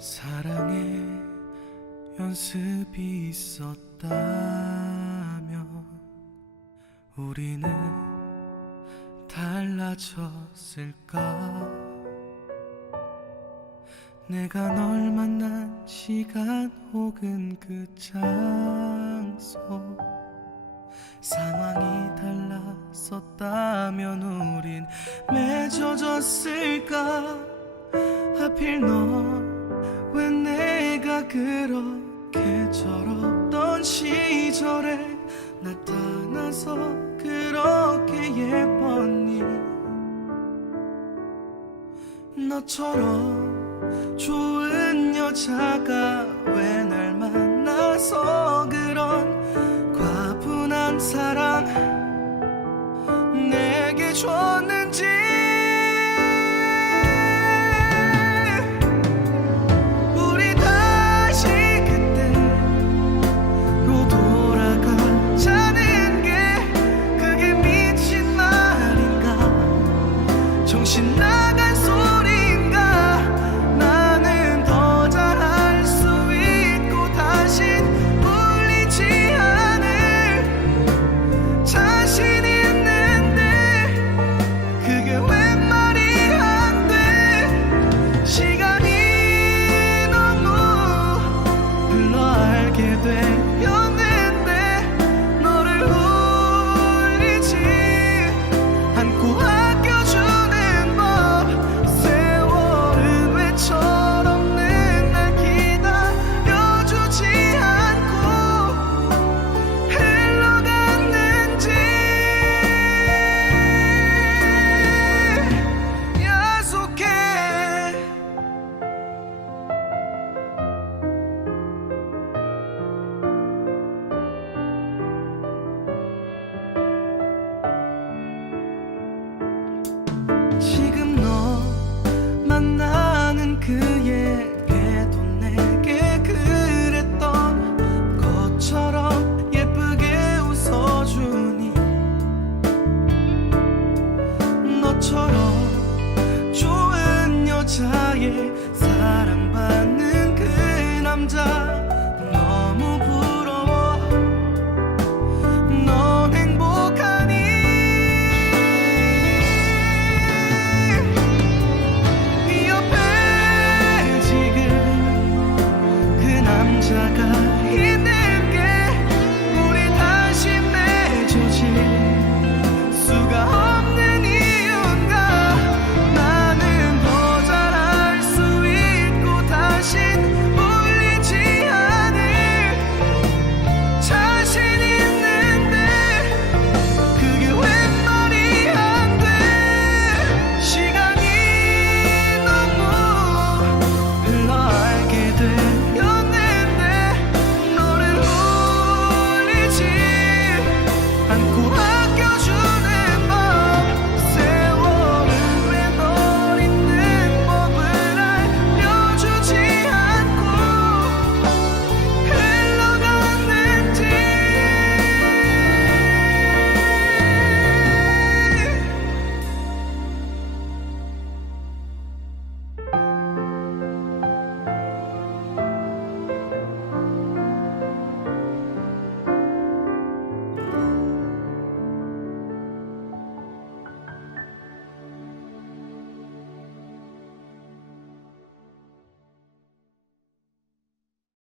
사랑의 연습이 있었다면 우리는 달라졌을까? 내가 널 만난 시간 혹은 그 장소? 상황이 달랐었다면 우린 맺어졌을까? 하필 너 그렇게 철없던 시절에 나타나서 그렇게 예뻤니? 너처럼 좋은 여자가 왜 날 만나서 그런 과분한 사랑 내게 줬 着